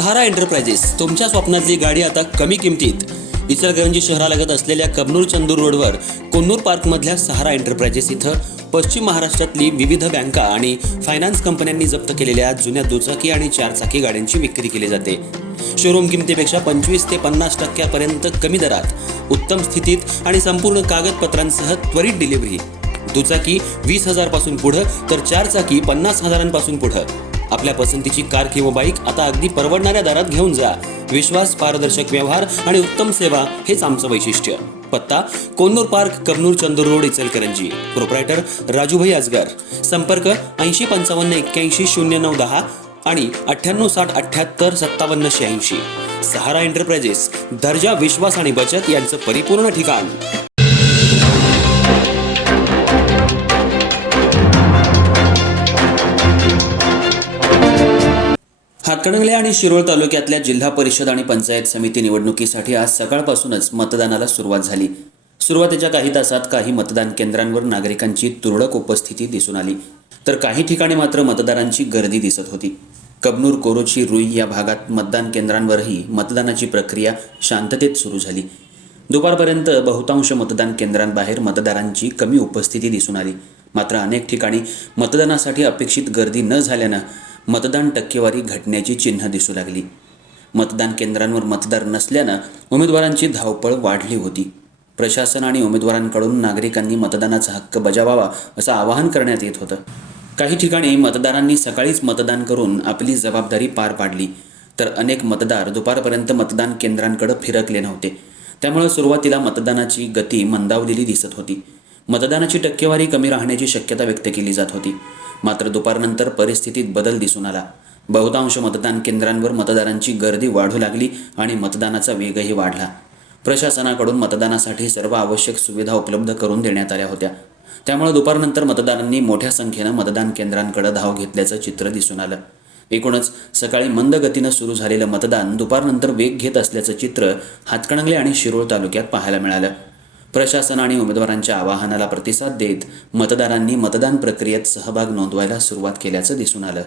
सहारा enterprises तुमच्या स्वप्नातली गाडी आता कमी किमतीत. इचलकरंजी शहरालगत असलेल्या कबनूर चंदूर रोडवर कोन्नूर पार्कमधल्या सहारा एंटरप्राइजेस इथं पश्चिम महाराष्ट्रातली विविध बँका आणि फायनान्स कंपन्यांनी जप्त केलेल्या जुन्या दुचाकी आणि चारचाकी गाड्यांची विक्री केली जाते. शोरूम किमतीपेक्षा 25 ते 50% कमी दरात, उत्तम स्थितीत आणि संपूर्ण कागदपत्रांसह त्वरित डिलिव्हरी. दुचाकी 20,000 पासून पुढे तर चारचाकी 50,000 पुढे. आपल्या पसंतीची कार किंवा बाईक आता अगदी परवडणाऱ्या दरात घेऊन जा. विश्वास, पारदर्शक व्यवहार आणि उत्तम सेवा हेच आमचं वैशिष्ट्य. पत्ता Konnur park, Kabnur Chandur road, Ichalkaranji. Proprietor Rajubhai Ajgar. संपर्क 8055810910 आणि 9860785786. सहारा एंटरप्राइजेस, दर्जा, विश्वास आणि बचत यांचं परिपूर्ण ठिकाण. हातकणंगले आणि शिरोळ तालुक्यातल्या जिल्हा परिषद आणि पंचायत समिती निवडणुकीसाठी आज सकाळपासूनच मतदानाला सुरुवात झाली. सुरुवातीच्या काही तासात काही मतदान केंद्रांवर नागरिकांची तुरळक उपस्थिती दिसून आली, तर काही ठिकाणी मात्र मतदारांची गर्दी दिसत होती. कबनूर, कोरोची, रुई या भागात मतदान केंद्रांवरही मतदानाची प्रक्रिया शांततेत सुरू झाली. दुपारपर्यंत बहुतांश मतदान केंद्रांबाहेर मतदारांची कमी उपस्थिती दिसून आली. मात्र अनेक ठिकाणी मतदानासाठी अपेक्षित गर्दी न झाल्यानं मतदान टक्केवारी घटण्याची चिन्ह दिसू लागली. मतदान केंद्रांवर मतदार नसल्यानं उमेदवारांची धावपळ वाढली होती. प्रशासन आणि उमेदवारांकडून नागरिकांनी मतदानाचा हक्क बजावावा असं आवाहन करण्यात येत होतं. काही ठिकाणी मतदारांनी सकाळीच मतदान करून आपली जबाबदारी पार पाडली, तर अनेक मतदार दुपारपर्यंत मतदान केंद्रांकडे फिरकले नव्हते. त्यामुळे सुरुवातीला मतदानाची गती मंदावलेली दिसत होती. मतदानाची टक्केवारी कमी राहण्याची शक्यता व्यक्त केली जात होती. मात्र दुपारनंतर परिस्थितीत बदल दिसून आला. बहुतांश मतदान केंद्रांवर मतदारांची गर्दी वाढू लागली आणि मतदानाचा वेगही वाढला. प्रशासनाकडून मतदानासाठी सर्व आवश्यक सुविधा उपलब्ध करून देण्यात आल्या होत्या. त्यामुळे दुपारनंतर मतदारांनी मोठ्या संख्येनं मतदान केंद्रांकडे धाव घेतल्याचं चित्र दिसून आलं. एकूणच सकाळी मंद गतीनं सुरू झालेलं मतदान दुपारनंतर वेग घेत असल्याचं चित्र हातकणंगले आणि शिरोळ तालुक्यात पाहायला मिळालं. प्रशासन आणि उमेदवारांच्या आवाहनाला प्रतिसाद देत मतदारांनी मतदान प्रक्रियेत सहभाग नोंदवायला सुरुवात केल्याचं दिसून आलं.